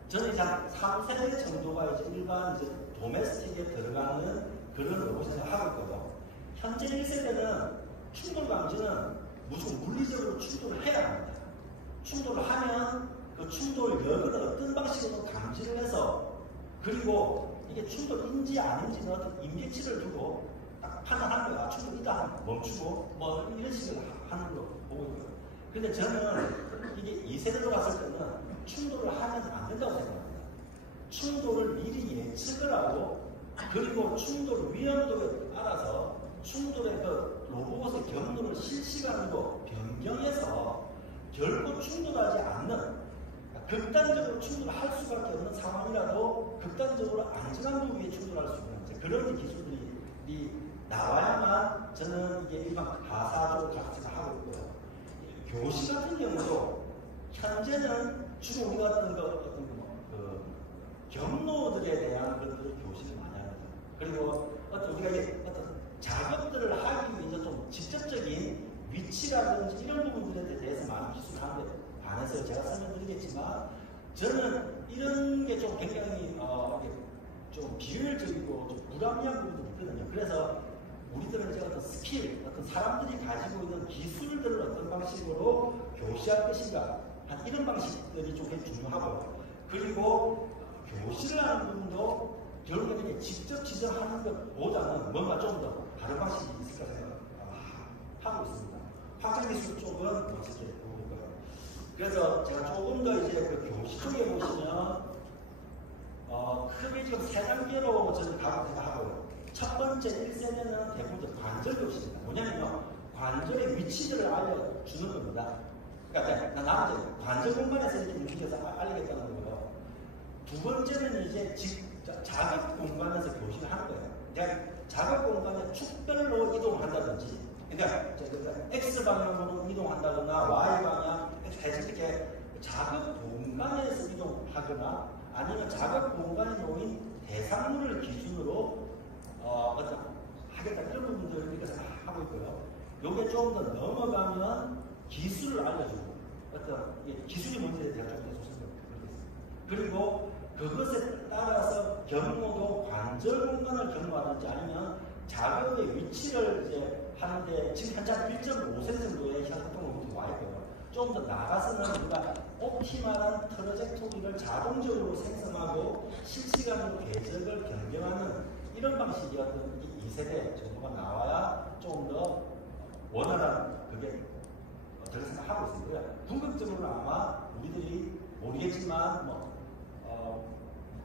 저는 이제 3세대 정도가 이제 일반 이제 도메스틱에 들어가는 그런 로봇을 하고 있고요. 현재 1세대는 충돌 방지는 무조건 물리적으로 충돌을 해야 합니다. 충돌을 하면 그 충돌 여부를 어떤 방식으로 감지를 해서, 그리고 이게 충돌인지 아닌지는 어떤 임계치를 두고 딱 판단하는 거야. 충돌이다 멈추고 뭐 이런 식으로 하는 걸로 보고 있고요. 근데 저는 이게 2세대로 갔을 때는 충돌을 하면 안 된다고 생각합니다. 충돌을 미리 예측을 하고, 그리고 충돌 위험도에 따라서 충돌의 그 로봇의 경로를 실시간으로 변경해서 결코 충돌하지 않는, 극단적으로 충돌할 수밖에 없는 상황이라도 극단적으로 안전한 부위에 충돌할 수 있는 그런 기술들이 나와야만 저는 이게 일반 가사 쪽을 같이 하고 있고요. 교시 같은 경우도 현재는 주로 우리가 어떤 경로들에 대한 것들을 교시를 많이 합니다. 그리고 우리가 이제 어떤 작업들을 하기 위해서 좀 직접적인 위치라든지 이런 부분들에 대해서 많은 기술을 하는데 반해서 제가 설명드리겠지만, 저는 이런 게 좀 굉장히 좀 비효율적이고 좀 불합리한 부분도 있거든요. 그래서 우리들은 이제 어떤 스킬, 어떤 사람들이 가지고 있는 기술들을 어떤 방식으로 교시할 것인가, 한 이런 방식들이 좀 중요하고요. 그리고 교실을 하는 부분도 결국에는 직접 지정하는 것보다는 뭔가 좀 더 다른 방식이 있을까 생각하고 있습니다. 확장기술 쪽은 어떻게 보고 있고요. 그래서 제가 조금 더 이제 그 교실 쪽에 보시면 크게 지금 세 단계로 저는 가고 하고요. 첫 번째 1세대는 대부분 관절 교실입니다. 뭐냐면요, 관절의 위치들을 알려주는 겁니다. 그러니까 나한테 관절 공간에서 이렇게 움직여서 알리겠다는 거고요. 두 번째는 이제 작업 공간에서 교실을 하는 거예요. 그러니까 작업 공간에 축별로 이동한다든지, 그러니까 X 방향으로 이동한다거나 Y 방향 해서 이렇게 작업 공간에서 이동하거나, 아니면 작업 공간에 놓인 대상물을 기준으로 하겠다, 이런 부분들을 우리가 하고 있고요. 요게 좀 더 넘어가면 기술을 알려주고, 어떤 기술이 뭔지에 대한 좀 더 설명드리겠습니다. 그리고 그것에 따라서 경로도 관절 공간을 경로하든지 아니면 작업의 위치를 이제 하는데, 지금 현재 1.5세 정도의 협동로봇이 와 있고요. 좀 더 나가서는 우리가 옵티멀한 트러젝토리를 자동적으로 생성하고 실시간으로 궤적을 변경하는 이런 방식이었던 이 2세대 정도가 나와야 좀 더 원활한 그게 저는 생각하고 있습니다. 궁극적으로는 아마 우리들이 모르겠지만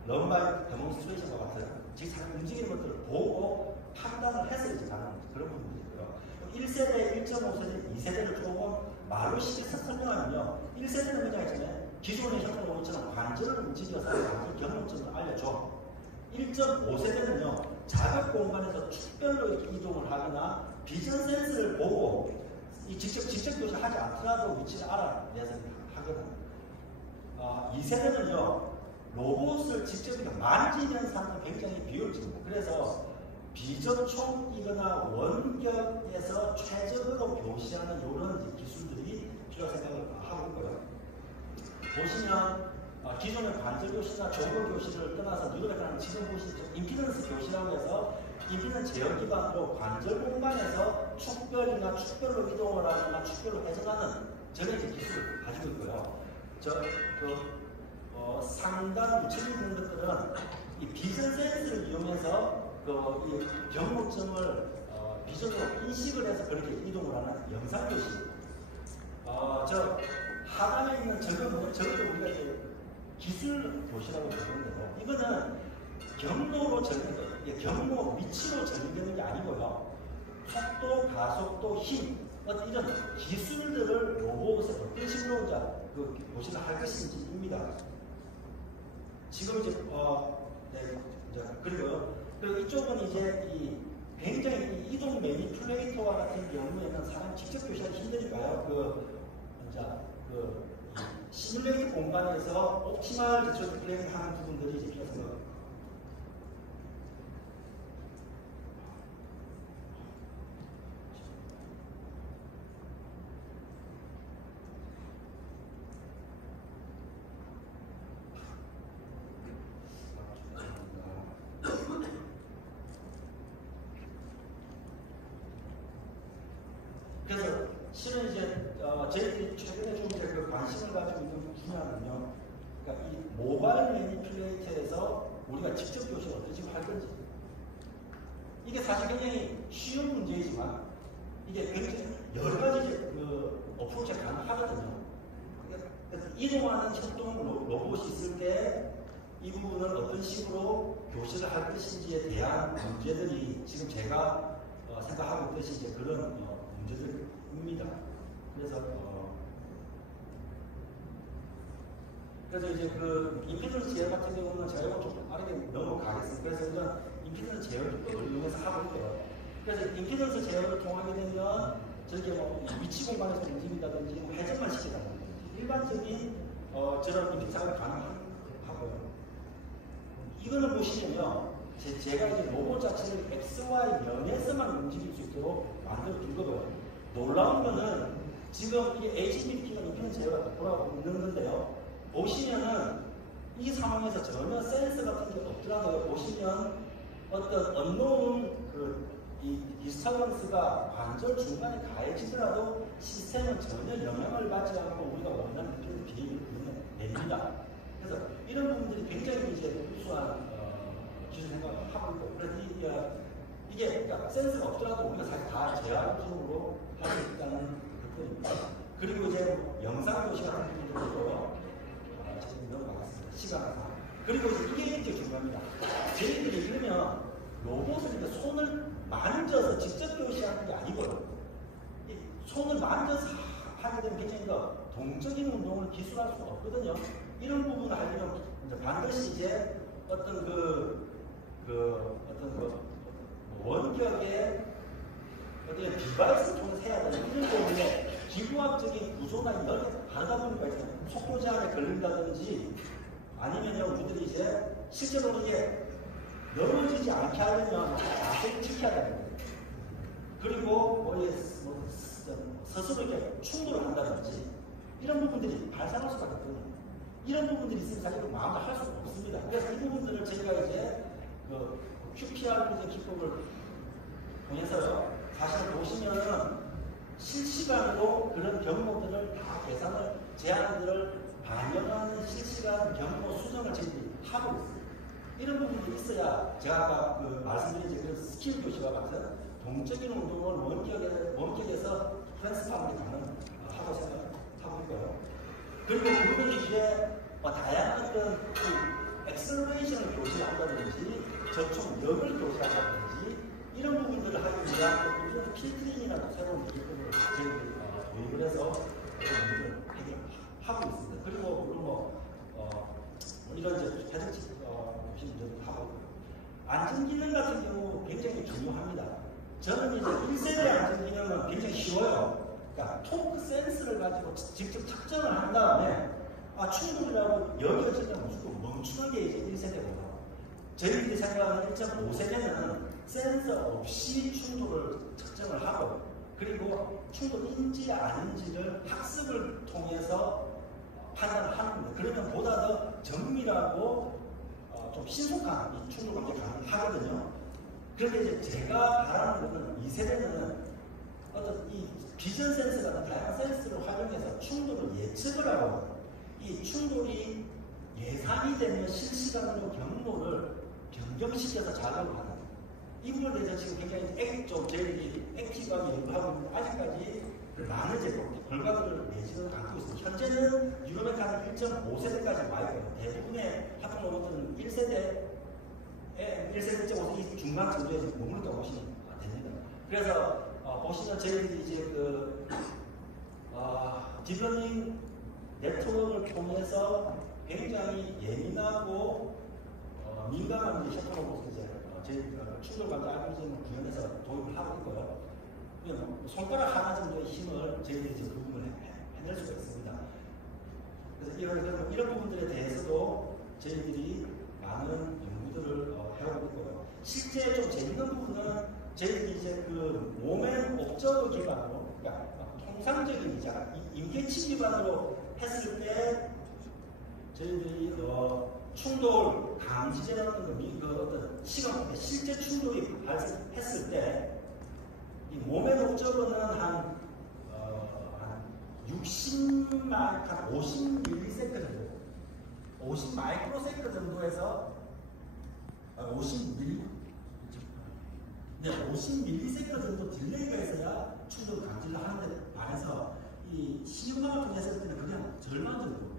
럼바이 데몬스트레이션과 같은 지금 움직이는 것들을 보고 판단을 해서 이제 가는 그런 부분들이고요. 1세대, 1.5세대, 2세대를 조금 말로 쉽게 설명하면요, 1세대는 그냥 있잖아요. 기존의 협동로봇처럼 관절을 움직여서 관절 경험점을 알려줘. 1.5세대는요, 작업 공간에서 축별로 이렇게 이동을 하거나 비전 센스를 보고 직접 교시를 하지 않더라도 위치를 알아내서 하거든요. 2세대는요, 로봇을 직접 만지는 사람은 굉장히 비효율적입니다. 그래서 비전총이거나 원격에서 최적으로 교시하는 이런 기술들이 필요하다고 생각을 하고 있고요. 보시면 기존의 관절 교시나 조건 교시를 떠나서 뉴로메카는 지금 보시죠. 임피던스 교시라고 해서 임피던스 제어 기반으로 관절 공간에서 축별이나 축별로 이동을 하거나 축별로 회전하는 저런 기술을 가지고 있고요. 상단 우측에 있는 것들은 이 비전 센스를 이용해서 이 경로점을 비전으로 인식을 해서 그렇게 이동을 하는 영상 교시. 저 하단에 있는 저것도 우리가 이제 기술 교시라고 부르는데요. 이거는 경로로 경로 위치로 정의되는 게 아니고요. 속도, 가속도, 힘, 어떤 이런 기술들을 로봇에 어떤 식으로 이제 그 교시를 할 것인지입니다. 지금 이제 그리고 이쪽은 이제 굉장히 이동 매니플레이터와 같은 경우에는 사람 직접 교시하기 힘드니까요. 시뮬레이터 공간에서 옵티멀 디지털 플레이팅 하는 부분들이 이제 필요해서 그래서 실은 이제 저희들이 최근에 좀 이제 그 관심을 가지고 있는 분야는요. 그러니까 이 모바일 매니플레이터에서 우리가 직접 교시를 어떤 식으로 할 건지. 이게 사실 굉장히 쉬운 문제이지만 이게 굉장히 여러 가지 그 어프로치가 가능하거든요. 그래서 이동하는 협동 로봇이 있을 때 이 부분을 어떤 식으로 교시를 할 것인지에 대한 문제들이 지금 제가 생각하고 있듯이 이제 그런 문제들입니다. 그래서 이제 그 임피던스 제어 같은 경우는 제가 이거 좀 빠르게 넘어가겠습니다. 그래서 일단 임피던스 제어 기법을 이용해서 하고 있고요. 그래서 임피던스 제어를 통하게 되면 저렇게 뭐 위치 공간에서 움직인다든지 회전만 시킨다든지 일반적인 저런 임피던스 작업이 가능하고요. 이거는 보시면요. 제가 이제 로봇 자체를 XY 면에서만 움직일 수 있도록 만들어 둔 거고요. 놀라운 거는 지금 이게 HBP가 임피던스 제어가 돌아가고 있는 건데요. 보시면은 이 상황에서 전혀 센서 같은 게 없더라고요. 보시면 어떤 언노운 이 디스터번스가 관절 중간에 가해지더라도 시스템은 전혀 영향을 받지 않고 우리가 원하는 임피던스 비율을 내립니다. 그래서 이런 부분들이 굉장히 이제 우수한 기술 생각을 하고 있고, 그래서 이게 그러니까 센서가 없더라도 우리가 사실 다 제한적으로 하고 있다는 것들입니다. 그리고 이제 영상 교시 같은 부분들도 지금 넘어가겠습니다. 시간상. 그리고 이제 이게 굉장히 중요합니다. 저희들이 그러면 로봇을 이제 손을 만져서 직접 교시하는 게 아니고요. 손을 만져서 하게 되면 굉장히 동적인 운동을 기술할 수가 없거든요. 이런 부분을 하려면 반드시 이제 어떤 원격의 어떤 디바이스 통해서 해야 되는 이런 때문에 기구학적인 구조나 이런 게 하다 보니까 이제 속도 제한에 걸린다든지 아니면요, 우리들이 이제 실제로 이게 넘어지지 않게 하려면 자세히 지켜야 되는 거예요. 그리고 스스로 이렇게 충돌을 한다든지 이런 부분들이 발생할 수밖에 없거든요. 이런 부분들이 있으면 사실 마음대로 할 수가 없습니다. 그래서 이 부분들을 저희가 이제 QPR 기법을 통해서요, 사실 보시면은 실시간으로 그런 경로들을 다 계산을, 제한들을 반영하는 실시간 경로 수정을 저희들이 하고 있습니다. 이런 부분이 있어야 제가 아까 말씀드린 그런 스킬 교시와 같은 동적인 운동을 원격에서 트랜스파하는 게 가능하다고 생각하고 있고요. 그리고 그거는 이제 다양한 어떤 엑셀러레이션을 교시한다든지 저촉력을 교시한다든지 이런 부분들을 하기 위한 요즘 필트링이라는 새로운 기법을 저희들이 도입을 해서 문제를 해결하고 있습니다. 그리고 물론 이런 이제 회전식 교시 문제도 하고 안전기능 같은 경우 굉장히 중요합니다. 저는 이제 1세대 안전기능은 굉장히 쉬워요. 그러니까 토크 센스를 가지고 직접 측정을 한 다음에 충돌이라고 여겨지면 무조건 멈추는 게 이제 1세대고요. 저희들이 생각하는 1.5세대는 센서 없이 충돌을 측정을 하고, 그리고 충돌인지 아닌지를 학습을 통해서 판단을 하는 겁니다. 그러면 보다 더 정밀하고 좀 신속한 이 충돌 관계 가능하거든요. 그런데 이제 제가 바라는 것은 2세대는 어떤 이 비전 센서 같은 다양한 센서를 활용해서 충돌을 예측을 하고, 이 충돌이 예상이 되면 실시간으로 경로를 변경시켜서 작업을 하는 이 부분에 대해서 지금 굉장히 좀 저희들이 액티브하게 연구하고 있는데 아직까지 많은 결과들을 내지는 않고 있습니다. 현재는 유로메카는 1.5세대까지 와 있고요. 대부분의 합동 로봇들은 1세대 1.5세대 중간 정도에 머무르다고 보시면 됩니다. 그래서 보시면 저희들이 이제 딥러닝 네트워크를 통해서 굉장히 예민하고 민감한 셔터 로봇을 이제 저희 충돌관자 알고리즘을 구현해서 도입을 하고 있고요. 손가락 하나 정도의 힘을 저희들이 이제 그 부분을 해낼 수가 있습니다. 그래서 이런 부분들에 대해서도 저희들이 많은 연구들을 해오고 있고요. 실제 좀 재밌는 부분은 저희들이 이제 그 모멘 옵저버 기반으로, 그러니까 통상적인 임계치 기반으로 했을 때 저희들이 충돌 감지제라는 어떤 시간, 실제 충돌이 발생했을 때 이 모멘 옵저버는 한 50mS 정도, 50마이크로세컨드 정도에서 50mS 정도 딜레이가 있어야 충돌 감지를 하는데 반해서 이 시험을 통해서 때는 그냥 절반 정도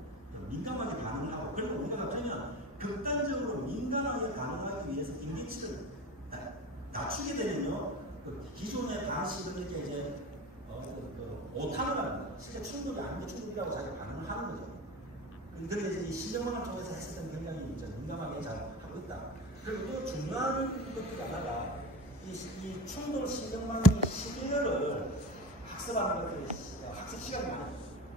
민감하게 반응을 하고, 그리고 우리가 그러면 극단적으로 민감하게 반응하기 위해서 임계치를 낮추게 되면요, 기존의 방식을 이렇게 이제 오타를 합니다. 실제 충돌이 아닌데 충돌이라고 자기 반응을 하는 거죠. 그런데 이제 이 실험을 통해서 했을 때는 굉장히 민감하게 잘 하고 있다. 그리고 또 중요한 것들 하나가 이 충돌 실험망의 시계를 학습하는 것들이 학습 시간이 많이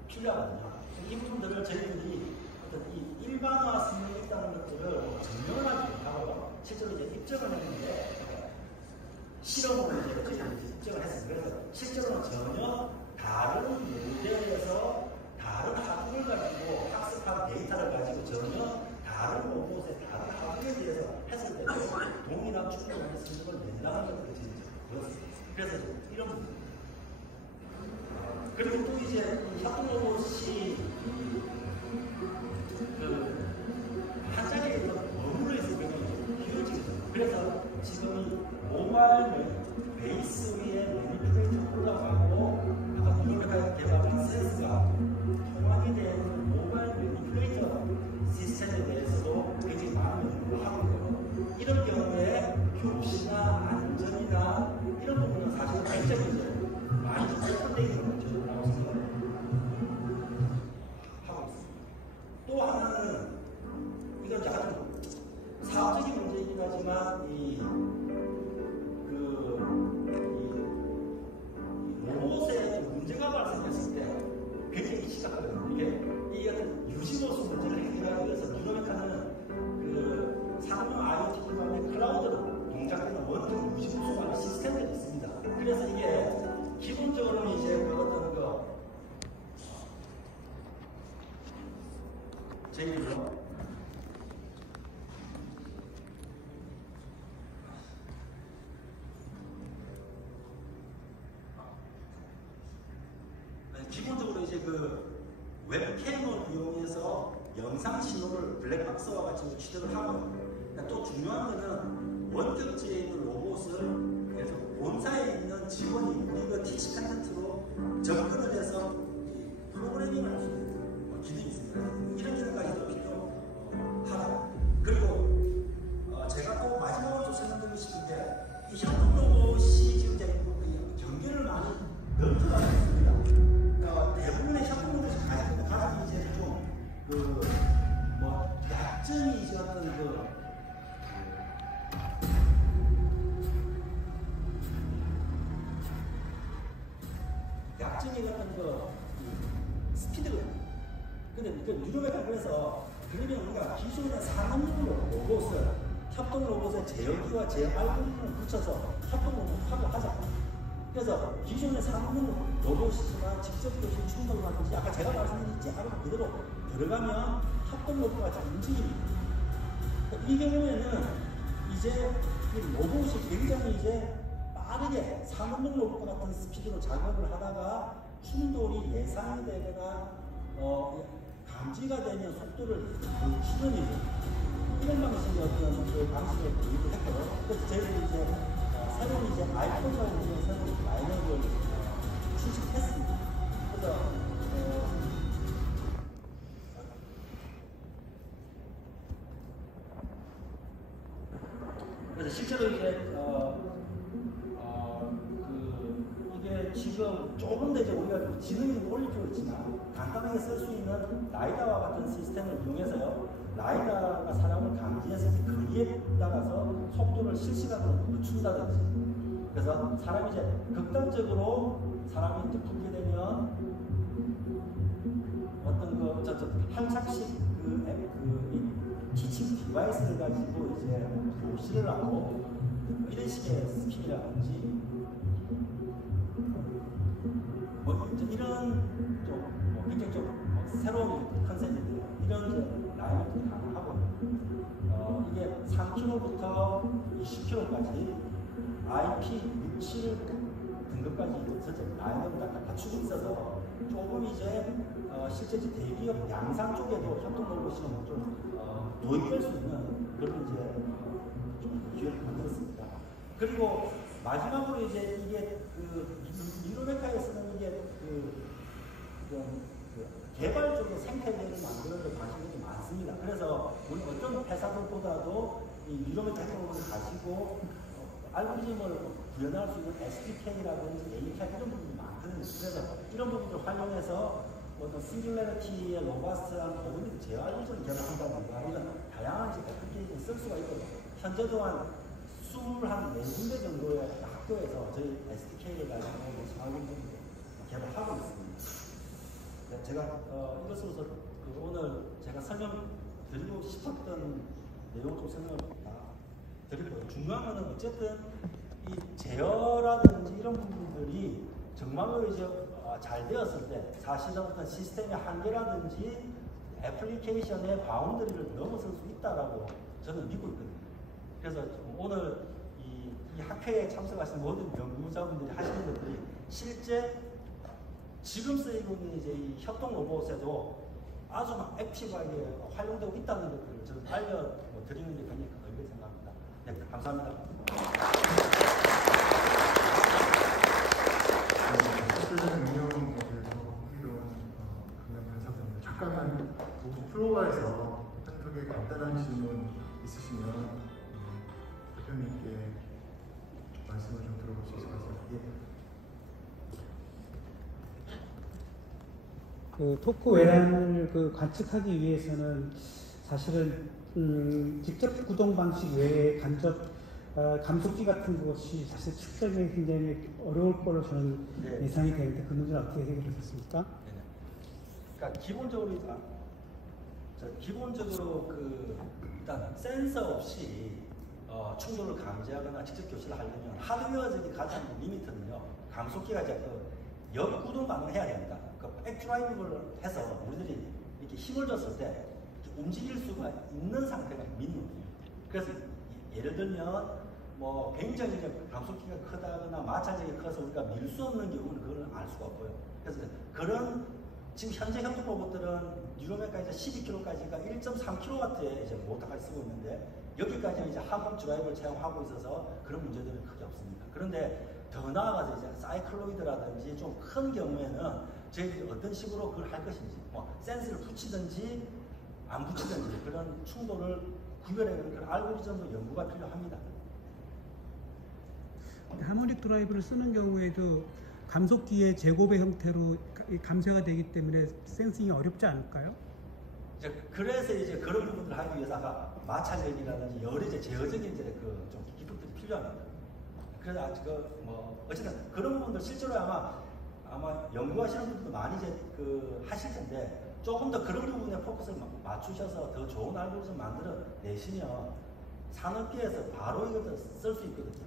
필요하거든요. 이 부분들을 저희들이 어떤 이 일반화 성능이 있다는 것들을 증명을 하지 못하고 실제로 이제 입증을 했는데, 실험으로 이제 입증을 했습니다. 그래서 실제로는 전혀 다른 모델에서 다른 하드를 가지고 학습한 데이터를 가지고 전혀 다른 로봇의 다른 하드에 대해서 했을 때 동일한 충돌을 했을 걸 낸다는 것들이 보였습니다. 그래서 이런 부분. 그리고 또 이제 협동 로봇이 한 자리에 머물러 있을 경우에 비효율적이죠. 그래서 지금 이 모바일 베이스 위에 매니플레이터 올라가고 아까 유로메카 개발한 센스가 통합이 된 모바일 매니플레이터 시스템에 대해서도 굉장히 많은 연구를 하고 있고요. 이런 경우에 교시나 안전이나 이런 부분은 사실 굉장히 이제 많이 오픈되어 있는 거죠. 하고 있습니다. 또 하나는 이건 약간 좀 사업적인 문제이긴 하지만 이 로봇에 문제가 발생했을 때 굉장히 심각하거든요. 이게 어떤 유지보수 문제를 해결하기 위해서 유로메카는 그 상용 IoT 기반의 클라우드로 동작되는 원격 유지보수 관리 시스템들이 있습니다. 그래서 이게 기본적으로 이제 어떤 저희들로 기본적으로 이제 그 웹캠을 이용해서 영상 신호를 블랙박스와 같이 취득을 하고요. 그러니까 또 중요한 거는 원격지에 있는 로봇을 그래서 본사에 있는 직원이 우리가 티치 컨텐츠로 접근을 해서 프로그래밍을 할 수 있는 기능이 있습니다. 이런 기능까지도 필요하다. 그리고 제가 또 마지막으로 좀 설명드리고 싶은데 이 협동 로봇이 지금 이제 경계를 많이 넓혀가고 있습니다. 대부분의 협동 로봇이 가장 이제 좀 약점이 이제 어떤 약점이 어떤 스피드거든요. 근데 유로메카 그래서 그러면 우리가 기존의 산업용 로봇을 협동 로봇의 제어기와 제어 알고리즘을 붙여서 협동 로봇을 하자. 그래서 기존의 산업용 로봇이지만 직접 교신 충돌을 하든지 아까 제가 말씀드린 제하고 그대로 들어가면 협동 로봇가 잘 움직입니다. 이 경우에는 이제 이 로봇이 굉장히 이제 빠르게 산업용 로봇과 같은 스피드로 작업을 하다가 충돌이 예상이 되거나 감지가 되면 속도를 키는 이런 방식의 어떤 그 방식을 도입을 했고요. 그래서 저희들이 이제 새로운 이제 아이폰이라고 하는 새로운 라인업을 출시했습니다. 그래서 실제로 이제 이게 지금 조금 더 이제 우리가 지능이 좀 올릴 필요가 있지만 간단하게 쓸 수 있는 라이다와 같은 시스템을 이용해서요. 라이다가 사람을 감지해서 거리에 따라서 속도를 실시간으로 늦춘다든지. 그래서 사람이 이제 극단적으로 사람이 이제 붙게 되면 어떤 한착식 티칭 디바이스를 가지고 이제 교실을 하고 이런 식의 스킬이라든지 이런 굉장히 새로운 컨셉인데 이런 라인을 다 하고 이게 3km부터 20km까지 IP67 등급까지 라인업을 다 갖추고 있어서 조금 이제 실제 대기업 양산 쪽에도 협동로봇이는 좀 도입될 수 있는 그런 이제 좀 기회를 만들었습니다. 그리고 마지막으로 이제 이게 뉴로메카에서는 이게 개발 쪽에 생태계를 만드는 데 관심이 좀 많습니다. 그래서 우리 어떤 회사들보다도 이 뉴로메카 쪽을 가지고 알고리즘을 구현할 수 있는 SDK라든지 API 이런 부분이 많거든요. 그래서 이런 부분을 활용해서 어떤 싱귤러리티의 로버스트한 부분이 재활용적인 개발한다든가 이런 다양한 애플리케이션을 쓸 수가 있거든요. 현재 또한 24군데 정도의 학교에서 저희 SDK를 가지고 재활용적인 개발하고 있습니다. 제가 이것으로서 오늘 제가 설명드리고 싶었던 내용 좀 설명을 다 드리고요. 중요한 거는 어쨌든 이 제어라든지 이런 부분들이 정말로 이제 잘 되었을 때 사실은 어떤 시스템의 한계라든지 애플리케이션의 바운더리를 넘어설 수 있다라고 저는 믿고 있거든요. 그래서 오늘 이 학회에 참석하신 모든 연구자분들이 하시는 것들이 실제 지금 쓰이고 있는 이제 이 협동 로봇에도 아주 액티브하게 활용되고 있다는 것들을 저는 알려드리는 게 굉장히 큰 의미를 생각합니다. 네, 감사합니다. 실질적인 응용에 대해서 흥미로운 강연 감사드립니다. 잠깐만 혹시 플로어에서 한두 개 간단한 질문 있으시면 대표님께 말씀을 좀 들어볼 수 있을 것 같습니다. 그 토크 외란을 관측하기 위해서는 사실은 직접 구동 방식 외에 간접 감속기 같은 것이 사실 측정이 굉장히 어려울 거로 저는 예상이 되는데 그 문제는 어떻게 해결하셨습니까? 그러니까 기본적으로 일단 센서 없이 충돌을 감지하거나 직접 교체를 하려면 하드웨어적인 가장 리미트는요. 감속기가 이제 역구동 가능해야 됩니다. 백드라이브를 해서 우리들이 이렇게 힘을 줬을 때 움직일 수가 있는 상태가 미니멈이에요. 그래서 예를 들면 뭐 굉장히 이제 감속기가 크다거나 마찰력이 커서 우리가 밀 수 없는 경우는 그걸 알 수가 없고요. 그래서 그런 지금 현재 협동 로봇들은 뉴로메카 이제 12kg까지가 1.3kW의 이제 모터까지 쓰고 있는데 여기까지는 이제 하급 드라이브를 사용하고 있어서 그런 문제들은 크게 없습니다. 그런데 더 나아가서 이제 사이클로이드라든지 좀 큰 경우에는 저희들이 어떤 식으로 그걸 할 것인지, 센스를 붙이든지 안 붙이든지 그런 충돌을 구별해내는 그런 알고리즘도 연구가 필요합니다. 하모닉 드라이브를 쓰는 경우에도 감속기의 제곱의 형태로 감쇄가 되기 때문에 센싱이 어렵지 않을까요? 그래서 이제 그런 부분을 하기 위해서 아까 마찰력이라든지 여러 이제 제어적인 이제 좀 기법들이 필요합니다. 그래서 어쨌든 그런 부분들 실제로 아마 연구하시는 분들도 많이 이제 하실 텐데 조금 더 그런 부분에 포커스를 맞추셔서 더 좋은 알고리즘 만들어 내시면 산업계에서 바로 이것을 쓸 수 있거든요.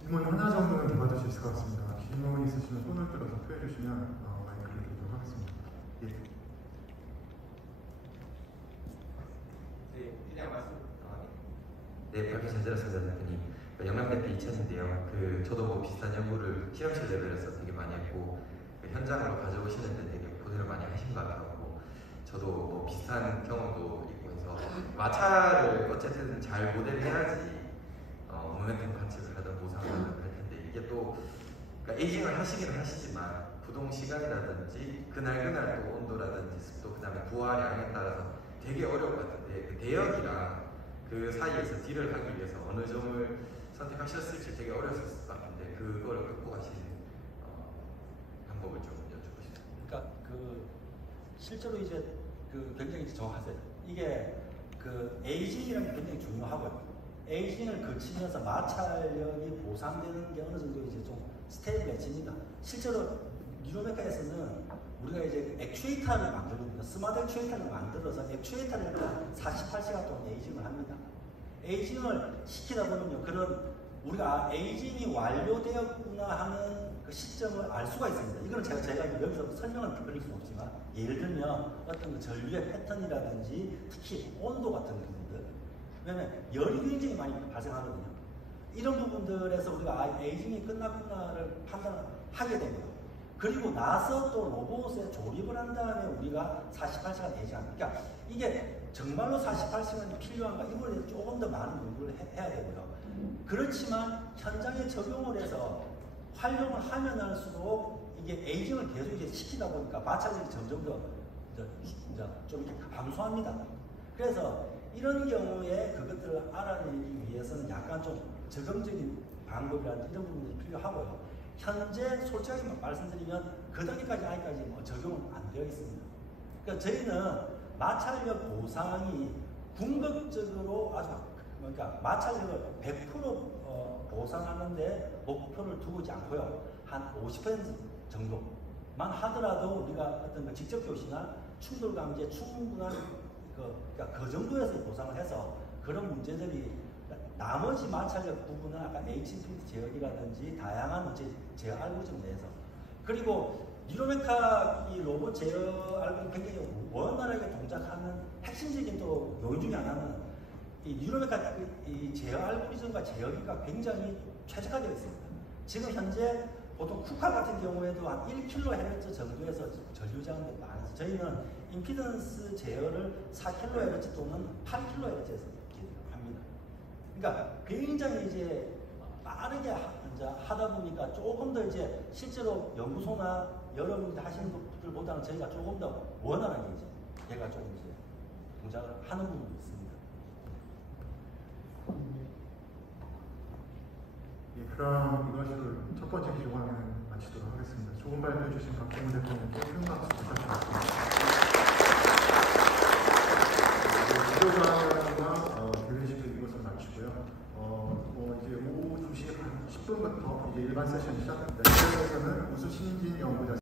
질문 하나 정도는 더 받을 수 있을 것 같습니다. 질문 있으시면 손을 들어서 표해 주시면 마이크를 드리도록 하겠습니다. 예. 네, 그냥 말씀. 네, 그렇게 잘 들었습니다, 대표님. 영양대표 이찬인데요. 저도 뭐 비슷한 연구를 실험실 레벨에서 되게 많이 했고, 그 현장으로 가져오시는데 되게 고생을 많이 하신 것 같고, 저도 뭐 비슷한 경험도 있고 해서 마찰을 어쨌든 잘 모델해야지 모멘텀 관측을 하든 보상을 하든 할 텐데, 이게 또 그러니까 에이징을 하시기는 하시지만 구동 시간이라든지 그날 또 온도라든지 습도, 그다음에 부하량에 따라서 되게 어려울 것 같은데, 그 대역이랑 그 사이에서 딜을 하기 위해서 어느 점을 선택하셨을지 되게 어려웠을 것 같은데, 그거를 극복하시는 방법을 좀 여쭙고 싶습니다. 그러니까 그 실제로 이제 그 굉장히 정확하세요. 이게 그 에이징이라는 게 굉장히 중요하고요. 에이징을 거치면서 마찰력이 보상되는 게 어느 정도 이제 좀 스테이블해집니다. 실제로 뉴로메카에서는 우리가 이제 액추에이터를 만들거든요. 스마트 액추에이터를 만들어서 액추에이터를 48시간 동안 에이징을 합니다. 에이징을 시키다 보면요, 그런 우리가 에이징이 완료되었구나 하는 그 시점을 알 수가 있습니다. 이거는 제가 여기서 설명을 드릴 수는 없지만, 예를 들면 어떤 그 전류의 패턴이라든지 특히 온도 같은 부분들, 왜냐면 열이 굉장히 많이 발생하거든요. 이런 부분들에서 우리가 에이징이 끝났구나를 판단하게 됩니다. 그리고 나서 또 로봇에 조립을 한 다음에 우리가 48시간 에이징합니다. 그러니까 이게 정말로 48시간이 필요한가, 이거에 대해서 조금 더 많은 연구를 해야 되고요. 그렇지만 현장에 적용을 해서 활용을 하면 할수록 이게 에이징을 계속 이제 시키다 보니까 마찰력이 점점 더 좀 이렇게 감소합니다. 그래서 이런 경우에 그것들을 알아내기 위해서는 약간 좀 적응적인 방법이라든지 이런 부분들이 필요하고요. 현재 솔직하게 말씀드리면 그 단계까지 아직까지 뭐 적용은 안 되어 있습니다. 그러니까 저희는 마찰력 보상이 궁극적으로 아주, 그러니까 마찰력을 100% 보상하는데 목표를 두고 있지 않고요. 한 50% 정도만 하더라도 우리가 어떤 그 직접 교시나 충돌 감지에 충분한 그러니까 그 정도에서 보상을 해서 그런 문제들이, 나머지 마찰력 부분은 아까 HPD 제어기라든지 다양한 제어 알고리즘 내에서, 그리고 뉴로메카 이 로봇 제어 알고리즘 굉장히 원활하게 동작하는 핵심적인 또 요인 중에 하나는 이 뉴로메카 이 제어 알고리즘과 제어기가 굉장히 최적화되어 있습니다. 지금 현재 보통 쿠카 같은 경우에도 한 1kHz 정도에서 전류 제한이 많아서 저희는 임피던스 제어를 4kHz 또는 8kHz에서 합니다. 그러니까 굉장히 이제 빠르게 하다 보니까 조금 더 이제 실제로 연구소나 여러분들 하시는 분들보다는 저희가 조금 더 원활하게 이제 얘가 조금 이제 동작을 하는 부분도 있습니다. 예, 그럼 이것으로 첫 번째 기록화면을 마치도록 하겠습니다. 좋은 발표해 주신 박정훈 대표님께 큰 박수 부탁드립니다. 지도자와 교련식을 이것을 마치고요. 이제 오후 2시 10분부터 이제 일반 세션이 시작합니다. 이 자리에서는 우수 신진 연구자